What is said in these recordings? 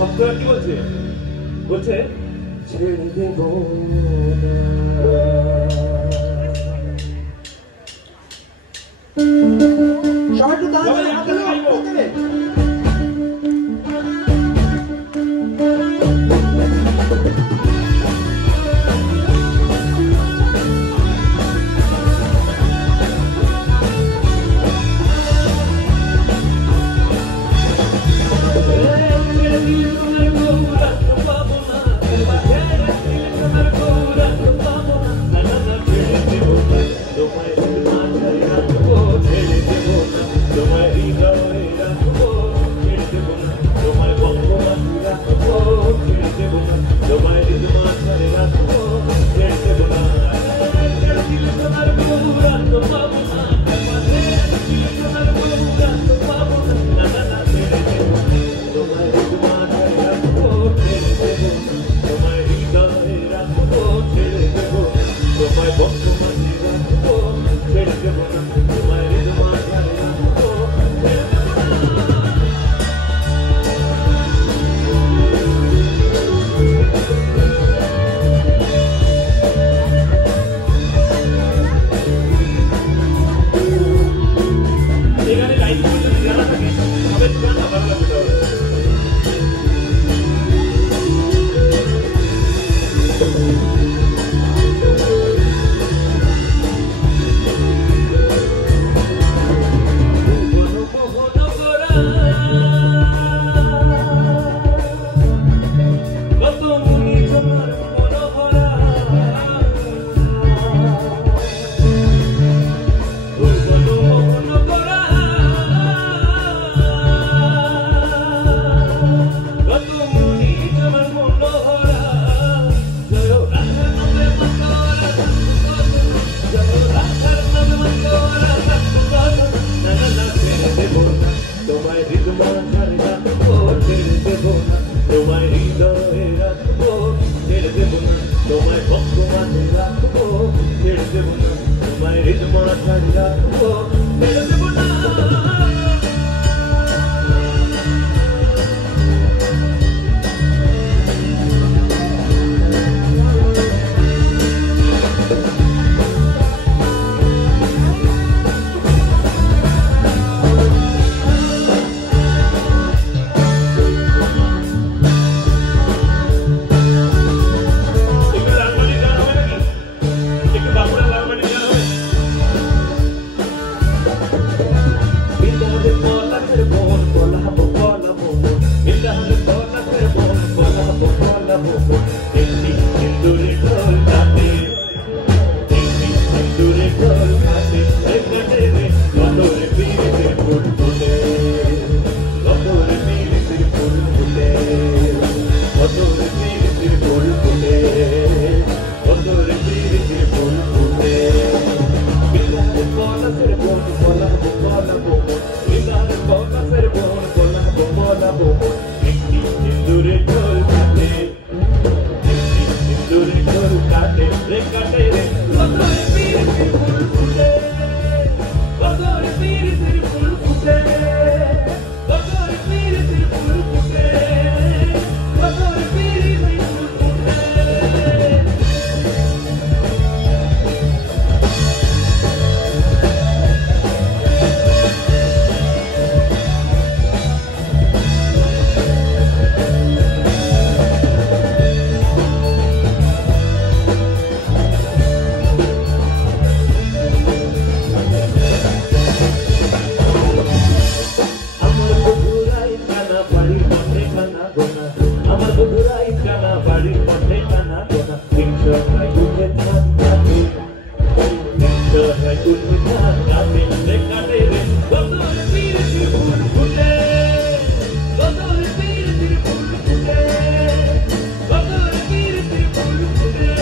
ভক্তরা কি বলছে? বলছে ছেড়ে দেব সবাই একটু তাড়াতাড়ি হাতে দেবে। আমার বন্ধুরাই জানা বাড়ির পথে টানা গোনা হিংসায় উঠে থাক রাতে হিংসায় উঠে থাক রাতে রে কাটে রে কতর পীরতির ফুল ফুটে কতর পীরতির ফুল ফুটে কতর পীরতির ফুল ফুটে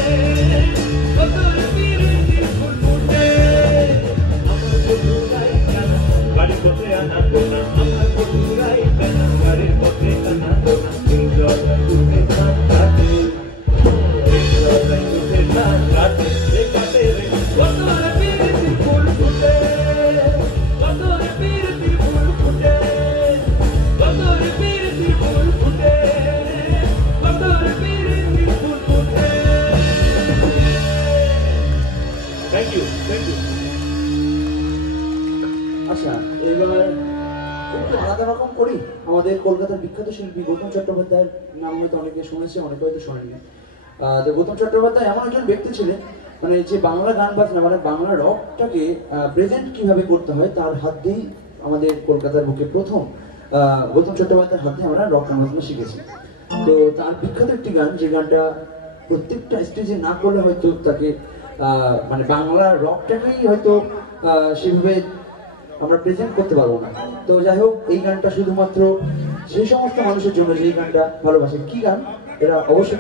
কতর পীরতির ফুল ফুটে আমার বন্ধুরাই জানা বাড়ির পথে আনা গোনা আমার বন্ধুরাই জানা বাড়ির পথে আনা গোনা হিংসায় উঠে থাক রাতে হিংসায় উঠে থাক রাতে রে কাটে রে কতর পীরতির ফুল ফুটে কতর পীরতির ফুল ফুটে কতর পীরতির ফুল ফুটে কতর পীরতির ফুল ফুটে। থ্যাংক ইউ আচ্ছা, এবার একটু আলাদা রকম করি। আমাদের কলকাতার বিখ্যাত শিল্পী গৌতম চট্টোপাধ্যায়ের নাম হয়তো অনেকে শুনেছে, অনেকে হয়তো শোনেনি। তো গৌতম চট্টোপাধ্যায় এমন একজন ব্যক্তি ছিলেন, মানে যে বাংলা গান বাজনা মানে বাংলা রকটাকে প্রেজেন্ট কিভাবে করতে হয় তার হাত দিয়েই আমাদের কলকাতার বুকে প্রথম গৌতম চট্টোপাধ্যায়ের হাত দিয়ে আমরা রক গান বাজনা শিখেছি। তো তার বিখ্যাত একটি গান, যে গানটা প্রত্যেকটা স্টেজে না করলে হয়তো তাকে মানে বাংলা রকটাকেই হয়তো সেভাবে আমরা প্রেজেন্ট করতে পারবো না। তো যাই হোক, এই গানটা শুধুমাত্র সেই সমস্ত মানুষের জন্য যে এই গানটা ভালোবাসে। কি গান? এরা অবশ্যই